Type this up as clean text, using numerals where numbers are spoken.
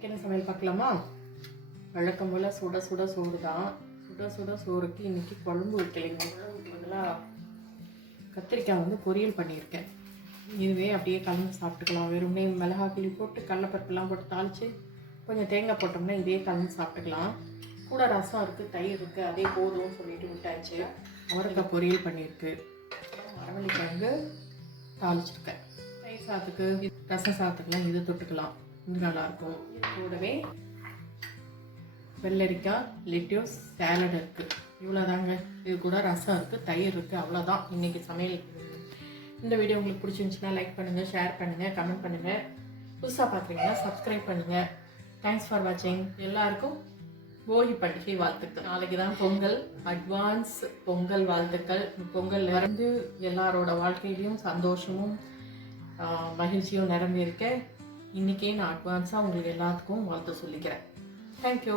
இன்றைக்கி என்ன சமையல் பார்க்கலாமா? வழக்கம் போல் சுட சுட சோறு தான். சுட சுட சோறுக்கு இன்றைக்கி குழம்பு வைக்கலைங்க. குழம்புக்கு பதிலாக கத்திரிக்காய் பொரியல் பண்ணியிருக்கேன். இதுவே அப்படியே கலந்து சாப்பிட்டுக்கலாம். வெறும்னே மிளகாய் கிளி போட்டு கடலைப்பருப்புலாம் போட்டு தாளித்து கொஞ்சம் தேங்காய் போட்டோம்னா இதே கலந்து சாப்பிட்டுக்கலாம். கூட ரசம் இருக்குது, தயிர் இருக்குது, அதே போதும்னு சொல்லிட்டு விட்டாச்சு. அவரைக்காய் பொரியல் பண்ணியிருக்கு. மரவள்ளிக்கிழங்கு தாளிச்சிருக்கேன். தயிர் சாதத்துக்கு ரசம் சாதத்துக்கெலாம் இது தொட்டுக்கலாம், இது நல்லாயிருக்கும். இது கூடவே வெள்ளரிக்காய் லெட்யூஸ் சேலட் இருக்குது. இவ்வளோதாங்க. இது கூட ரசம் இருக்குது, தயிர் இருக்குது, அவ்வளோதான் இன்றைக்கி சமையல். இந்த வீடியோ உங்களுக்கு பிடிச்சிருந்துச்சுன்னா லைக் பண்ணுங்கள், ஷேர் பண்ணுங்கள், கமெண்ட் பண்ணுங்கள். புதுசாக பார்க்குறீங்கன்னா சப்ஸ்கிரைப் பண்ணுங்கள். தேங்க்ஸ் ஃபார் வாட்சிங். எல்லாருக்கும் போகி பண்டிகை வாழ்த்துக்கள். நாளைக்கு தான் பொங்கல். அட்வான்ஸ் பொங்கல் வாழ்த்துக்கள். பொங்கல் எல்லாரோட வாழ்க்கையிலையும் சந்தோஷமும் மகிழ்ச்சியும் நிரம்பி இருக்க இன்றைக்கே நான் அட்வான்ஸாக உங்களுக்கு எல்லாத்துக்கும் வாழ்த்து சொல்லிக்கிறேன். தேங்க்யூ.